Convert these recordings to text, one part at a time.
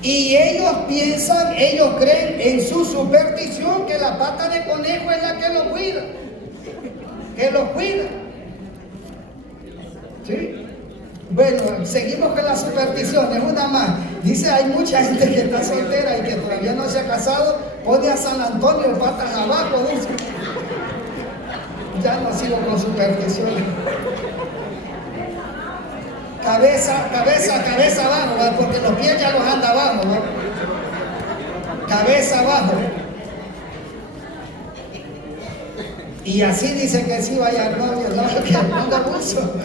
Y ellos piensan, ellos creen en su superstición que la pata de conejo es la que los cuida. Que los cuida. ¿Sí? Bueno, seguimos con las supersticiones, una más. Dice, hay mucha gente que está soltera y que todavía no se ha casado, pone a San Antonio patas abajo, dice. Ya no sigo con supersticiones. Cabeza abajo, ¿verdad? Porque los pies ya los anda abajo, ¿no? Cabeza abajo. Y así dice que sí vaya al novio, no, que ponga pulso.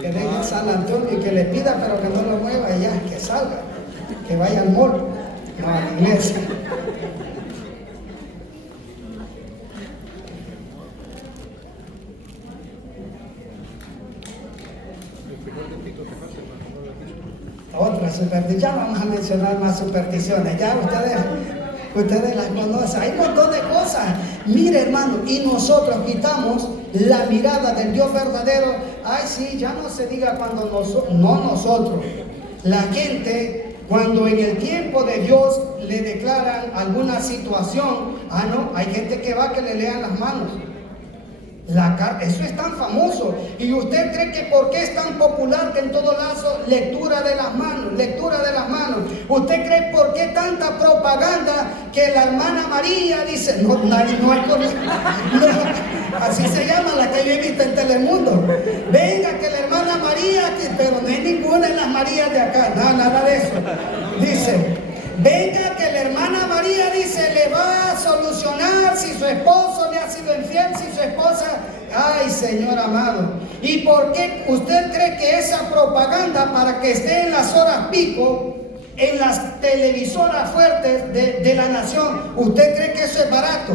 Que deje San Antonio y que le pida, pero que no lo mueva y ya, que salga, que vaya al mall, no a la iglesia. Otra superstición, ya vamos a mencionar más supersticiones, ya ustedes las conocen, hay un montón de cosas. Mire, hermano, y nosotros quitamos la mirada del Dios verdadero. Ay, sí, ya no se diga cuando nosotros, la gente, cuando en el tiempo de Dios le declaran alguna situación, no, hay gente que va que le lean las manos. Eso es tan famoso. Y usted cree que por qué es tan popular que en todo lazo lectura de las manos, lectura de las manos. Usted cree por qué tanta propaganda que la hermana María dice, no es así se llama la que yo he visto en Telemundo. Venga que la hermana María, pero no hay ninguna en las Marías de acá, nada de eso. Dice, venga que la hermana María dice, le va a solucionar si su esposo le ha sido infiel, si su esposa... Ay, Señor amado. ¿Y por qué usted cree que esa propaganda para que esté en las horas pico, en las televisoras fuertes de la nación, usted cree que eso es barato?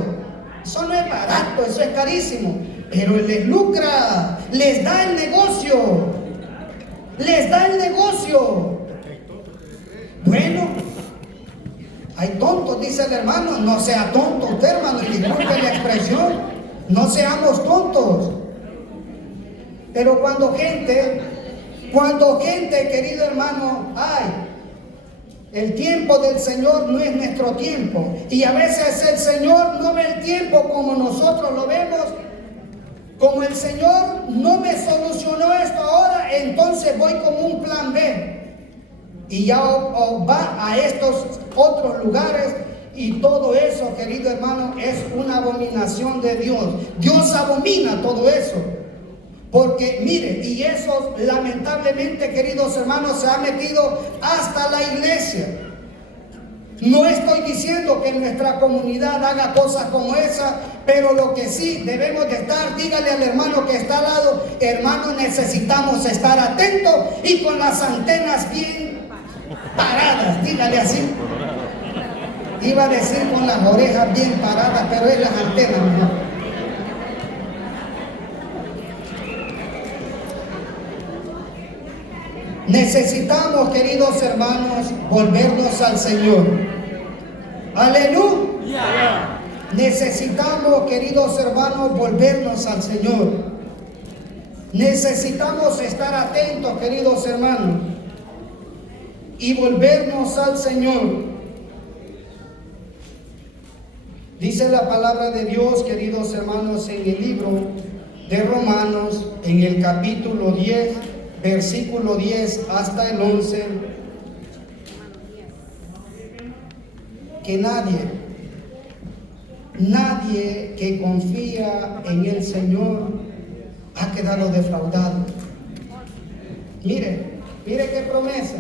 Eso no es barato, eso es carísimo. Pero les lucra, les da el negocio. Les da el negocio. Bueno, hay tontos, dice el hermano. No sea tonto usted, hermano, y disculpe la expresión. No seamos tontos. Pero cuando gente, querido hermano, el tiempo del Señor no es nuestro tiempo. Y a veces el Señor no ve el tiempo como nosotros lo vemos. Como el Señor no me solucionó esto ahora, entonces voy con un plan B. Y ya va a estos otros lugares. Y todo eso, querido hermano, es una abominación de Dios. Dios abomina todo eso. Porque, mire, y eso lamentablemente, queridos hermanos, se ha metido hasta la iglesia. No estoy diciendo que nuestra comunidad haga cosas como esa, pero lo que sí debemos de estar, dígale al hermano que está al lado, hermano, necesitamos estar atentos y con las antenas bien paradas, dígale así. Iba a decir con las orejas bien paradas, pero es las antenas, ¿no? Necesitamos, queridos hermanos, volvernos al Señor. Aleluya. Necesitamos, queridos hermanos, volvernos al Señor. Necesitamos estar atentos, queridos hermanos, y volvernos al Señor. Dice la palabra de Dios, queridos hermanos, en el libro de Romanos, en el capítulo 10, versículo 10 hasta el 11, que nadie que confía en el Señor ha quedado defraudado. Mire qué promesa.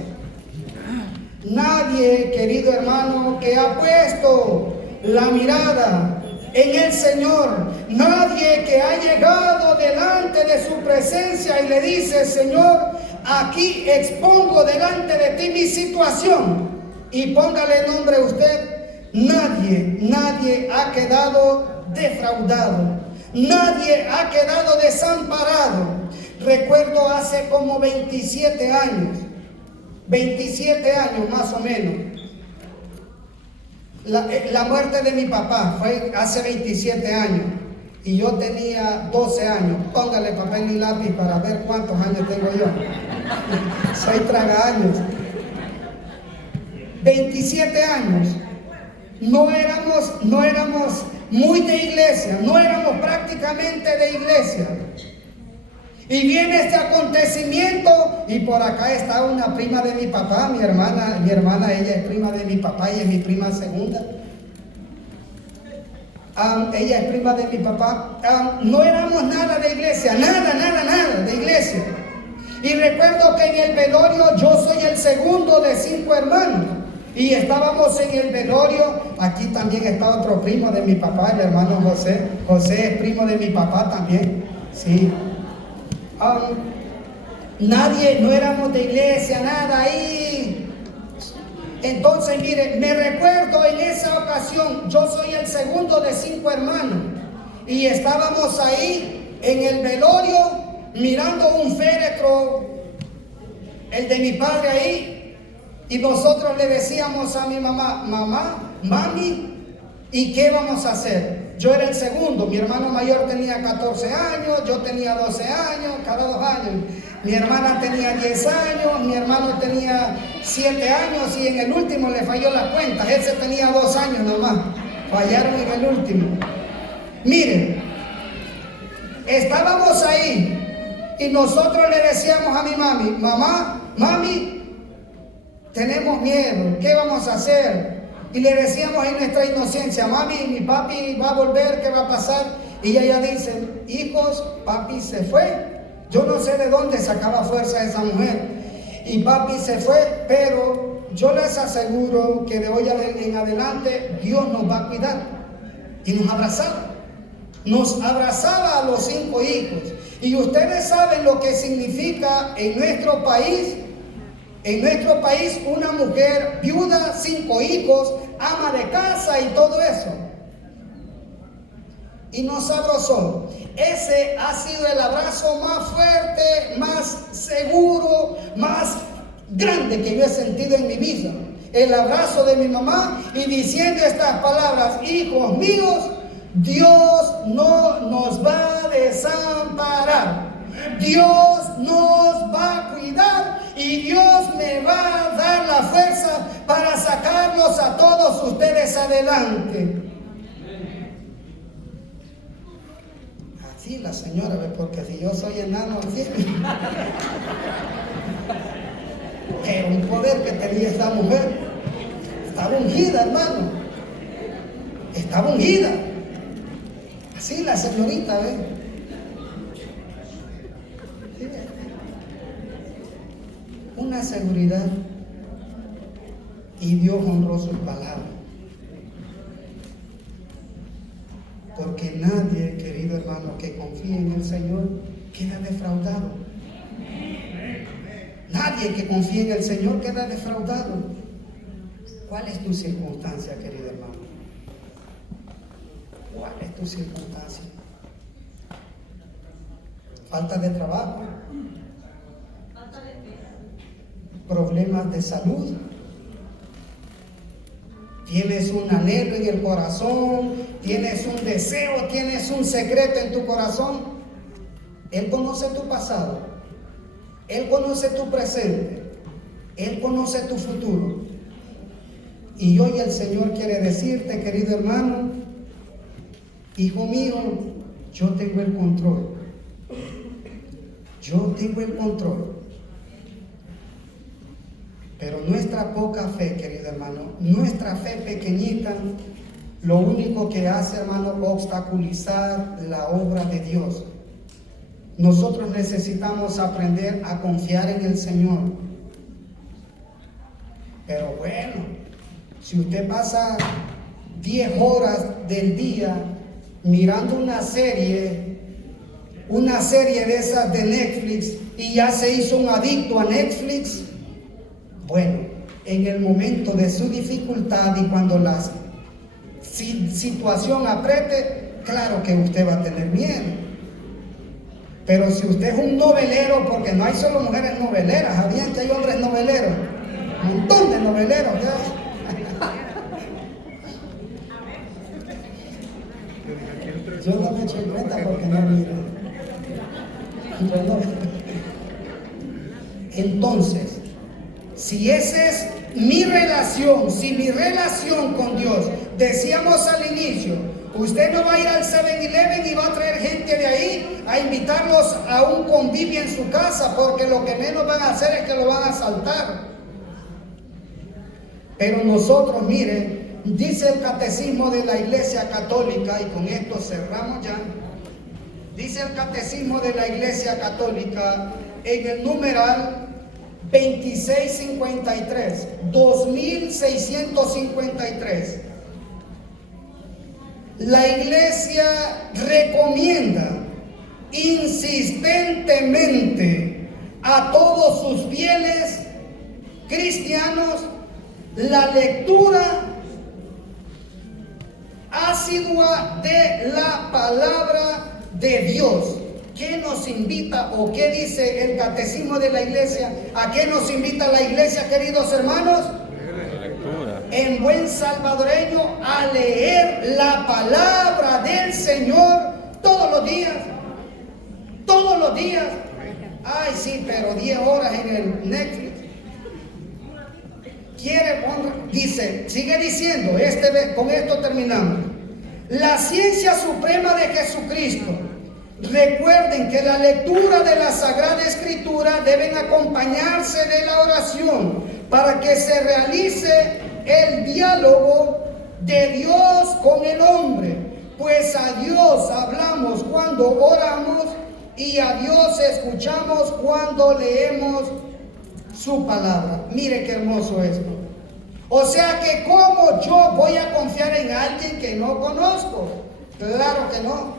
Nadie, querido hermano, que ha puesto la mirada en el Señor, nadie que ha llegado delante de su presencia y le dice, Señor, aquí expongo delante de ti mi situación, y póngale nombre a usted, nadie ha quedado defraudado, nadie ha quedado desamparado. Recuerdo hace como 27 años más o menos, la muerte de mi papá fue hace 27 años y yo tenía 12 años. Póngale papel y lápiz para ver cuántos años tengo yo. Soy tragaños. 27 años. No éramos muy de iglesia, no éramos prácticamente de iglesia. Y viene este acontecimiento y por acá está una prima de mi papá, mi hermana, ella es prima de mi papá y es mi prima segunda. Ella es prima de mi papá. No éramos nada de iglesia, nada de iglesia. Y recuerdo que en el velorio yo soy el segundo de 5 hermanos. Y estábamos en el velorio. Aquí también está otro primo de mi papá, el hermano José. José es primo de mi papá también. Sí. Nadie, no éramos de iglesia, nada ahí. Entonces, mire, me recuerdo en esa ocasión, yo soy el segundo de 5 hermanos. Y estábamos ahí en el velorio mirando un féretro, el de mi padre ahí. Y nosotros le decíamos a mi mamá, mami, ¿y qué vamos a hacer? Yo era el segundo, mi hermano mayor tenía 14 años, yo tenía 12 años, cada 2 años. Mi hermana tenía 10 años, mi hermano tenía 7 años y en el último le falló la cuenta. Ese tenía 2 años nomás, fallaron en el último. Miren, estábamos ahí y nosotros le decíamos a mi mami, tenemos miedo, ¿qué vamos a hacer? Y le decíamos en nuestra inocencia, mami, mi papi va a volver, ¿qué va a pasar? Y ella dice, hijos, papi se fue. Yo no sé de dónde sacaba fuerza esa mujer. Y papi se fue, pero yo les aseguro que de hoy en adelante Dios nos va a cuidar. Y nos abrazaba. Nos abrazaba a los 5 hijos. Y ustedes saben lo que significa en nuestro país. En nuestro país una mujer viuda, 5 hijos, ama de casa y todo eso. Y nos abrazó. Ese ha sido el abrazo más fuerte, más seguro, más grande que yo he sentido en mi vida. El abrazo de mi mamá y diciendo estas palabras, hijos míos, Dios no nos va a desamparar. Dios nos va a cuidar y Dios me va a dar la fuerza para sacarlos a todos ustedes adelante. Así la señora, porque si yo soy enano, así. Era un poder que tenía esta mujer. Estaba ungida, hermano. Estaba ungida. Así la señorita, ¿ves? Una seguridad y Dios honró sus palabras, porque nadie, querido hermano, que confíe en el Señor queda defraudado. Nadie que confíe en el Señor queda defraudado. ¿Cuál es tu circunstancia, querido hermano? ¿Cuál es tu circunstancia? Falta de trabajo, problemas de salud, tienes un anhelo en el corazón, tienes un deseo, tienes un secreto en tu corazón. Él conoce tu pasado, Él conoce tu presente, Él conoce tu futuro. Y hoy el Señor quiere decirte, querido hermano, hijo mío, yo tengo el control. Yo tengo el control. Pero nuestra poca fe, querido hermano, nuestra fe pequeñita, lo único que hace, hermano, obstaculizar la obra de Dios. Nosotros necesitamos aprender a confiar en el Señor. Pero bueno, si usted pasa 10 horas del día mirando una serie de esas de Netflix y ya se hizo un adicto a Netflix, bueno, en el momento de su dificultad y cuando la situación apriete, claro que usted va a tener miedo. Pero si usted es un novelero, porque no hay solo mujeres noveleras, ¿sabían que hay hombres noveleros? Un montón de noveleros, ¿ya? Yo no me echo cuenta porque no miro. Entonces, si esa es mi relación, si mi relación con Dios, decíamos al inicio, usted no va a ir al 7-Eleven y va a traer gente de ahí a invitarlos a un convivio en su casa, porque lo que menos van a hacer es que lo van a asaltar. Pero nosotros, mire, dice el Catecismo de la Iglesia Católica, y con esto cerramos ya, dice el Catecismo de la Iglesia Católica en el numeral 2653, 2653. La Iglesia recomienda insistentemente a todos sus fieles cristianos la lectura asidua de la palabra de Dios. ¿Qué nos invita o qué dice el Catecismo de la Iglesia? ¿A qué nos invita la Iglesia, queridos hermanos? En buen salvadoreño, a leer la palabra del Señor todos los días. Todos los días. Ay, sí, pero 10 horas en el Netflix. Dice, sigue diciendo, con esto terminamos. La ciencia suprema de Jesucristo. Recuerden que la lectura de la Sagrada Escritura deben acompañarse de la oración para que se realice el diálogo de Dios con el hombre, pues a Dios hablamos cuando oramos y a Dios escuchamos cuando leemos su palabra. Mire qué hermoso esto. O sea que ¿cómo yo voy a confiar en alguien que no conozco? Claro que no.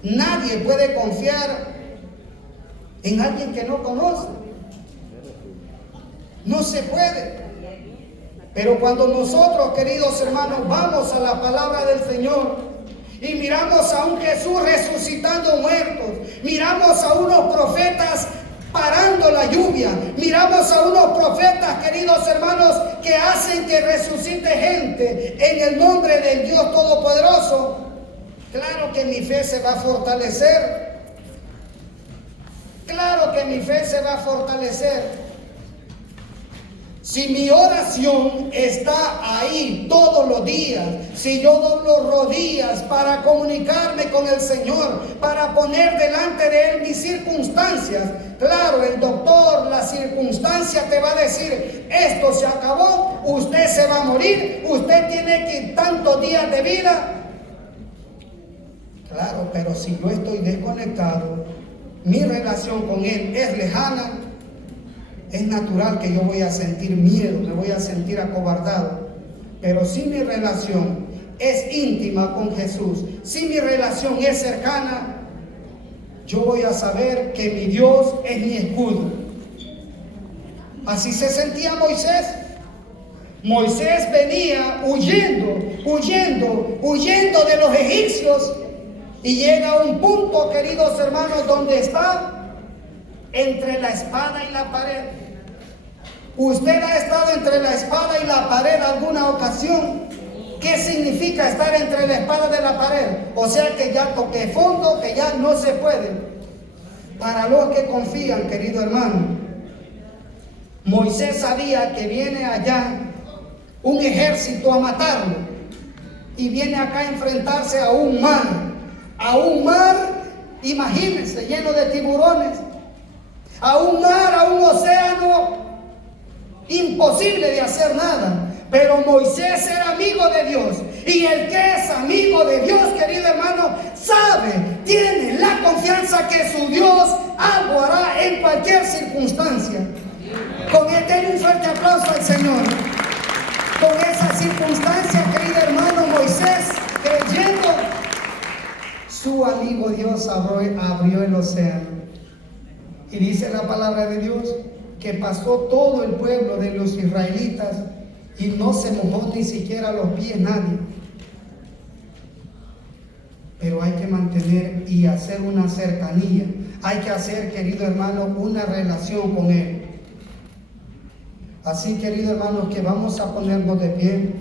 Nadie puede confiar en alguien que no conoce. No se puede. Pero cuando nosotros, queridos hermanos, vamos a la palabra del Señor y miramos a un Jesús resucitando muertos, miramos a unos profetas parando la lluvia, miramos a unos profetas, queridos hermanos, que hacen que resucite gente en el nombre del Dios Todopoderoso, claro que mi fe se va a fortalecer. Claro que mi fe se va a fortalecer. Si mi oración está ahí todos los días, si yo doblo rodillas para comunicarme con el Señor, para poner delante de Él mis circunstancias, claro, el doctor, la circunstancia te va a decir, esto se acabó, usted se va a morir, usted tiene que tantos días de vida. Claro, pero si yo estoy desconectado, mi relación con Él es lejana, es natural que yo voy a sentir miedo, me voy a sentir acobardado. Pero si mi relación es íntima con Jesús, si mi relación es cercana, yo voy a saber que mi Dios es mi escudo. Así se sentía Moisés. Moisés venía huyendo de los egipcios y llega a un punto, queridos hermanos, donde está entre la espada y la pared. ¿Usted ha estado entre la espada y la pared alguna ocasión? ¿Qué significa estar entre la espada y la pared? O sea que ya toqué fondo, que ya no se puede. Para los que confían, querido hermano, Moisés sabía que viene allá un ejército a matarlo y viene acá a enfrentarse a un mar, imagínense, lleno de tiburones, a un mar, a un océano, imposible de hacer nada. Pero Moisés era amigo de Dios, y el que es amigo de Dios, querido hermano, sabe, tiene la confianza que su Dios algo hará en cualquier circunstancia. Con él, denle un fuerte aplauso al Señor. Con esa circunstancia, querido hermano, Moisés, creyendo, su amigo Dios abrió el océano. Y dice la palabra de Dios que pasó todo el pueblo de los israelitas y no se mojó ni siquiera los pies nadie. Pero hay que mantener y hacer una cercanía. Hay que hacer, querido hermano, una relación con Él. Así, querido hermano, que vamos a ponernos de pie.